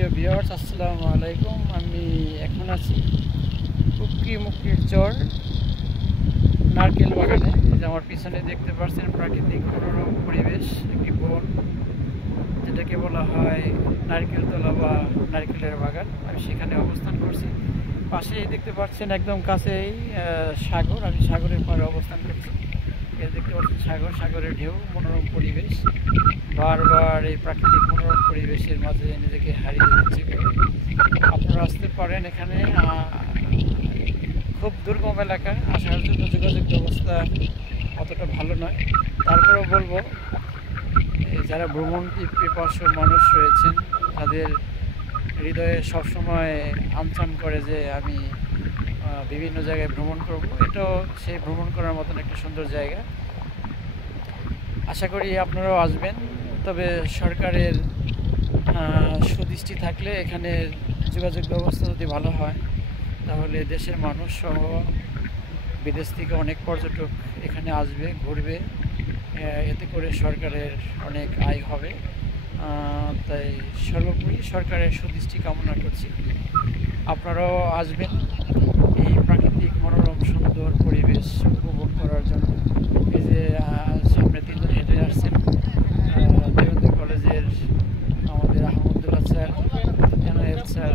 প্রিয় ভিউয়ার্স, আসসালামু আলাইকুম। আমি এখন আছি মুক্তির চর নারকেল বাগানে। যে আমার পিছনে দেখতে পাচ্ছেন প্রাকৃতিক মনোরম পরিবেশ, একটি বন যেটাকে বলা হয় নারকেল তলা বা নারকেলের বাগান। আমি সেখানে অবস্থান করছি। পাশেই দেখতে পাচ্ছেন একদম কাছেই সাগর। আমি সাগরের পাড়ে অবস্থান করছি। দেখতে পাচ্ছেন সাগরের ঢেউ, মনোরম পরিবেশ। বারবার এই প্রাকৃতিক মনোরম পরিবেশের মাঝে নিজেকে হারিয়ে দিচ্ছে। আপনারা আসতে পারেন এখানে। খুব দুর্গম এলাকা, আসার জন্য যোগাযোগ ব্যবস্থা অতটা ভালো নয়। তারপরেও বলবো, যারা ভ্রমণ পিপাসু মানুষ রয়েছেন তাদের হৃদয়ে সবসময় আমচান করে যে আমি বিভিন্ন জায়গায় ভ্রমণ করব। এটাও সেই ভ্রমণ করার মতন একটা সুন্দর জায়গা। আশা করি আপনারাও আসবেন। তবে সরকারের সুদৃষ্টি থাকলে এখানে যোগাযোগ ব্যবস্থা যদি ভালো হয় তাহলে দেশের মানুষ সহ বিদেশ থেকে অনেক পর্যটক এখানে আসবে, ঘুরবে। এতে করে সরকারের অনেক আয় হবে। তাই সর্বোপরি সরকারের সুদৃষ্টি কামনা করছি। আপনারাও আসবেন এই প্রাকৃতিক মনোরম সুন্দর পরিবেশ উপভোগ করার জন্য। এই যে সামনে তিনজন হেঁটে আসছেন, দেবেন্দ্র কলেজের আমাদের আহমদুল্লাহ স্যার, এনায়েত স্যার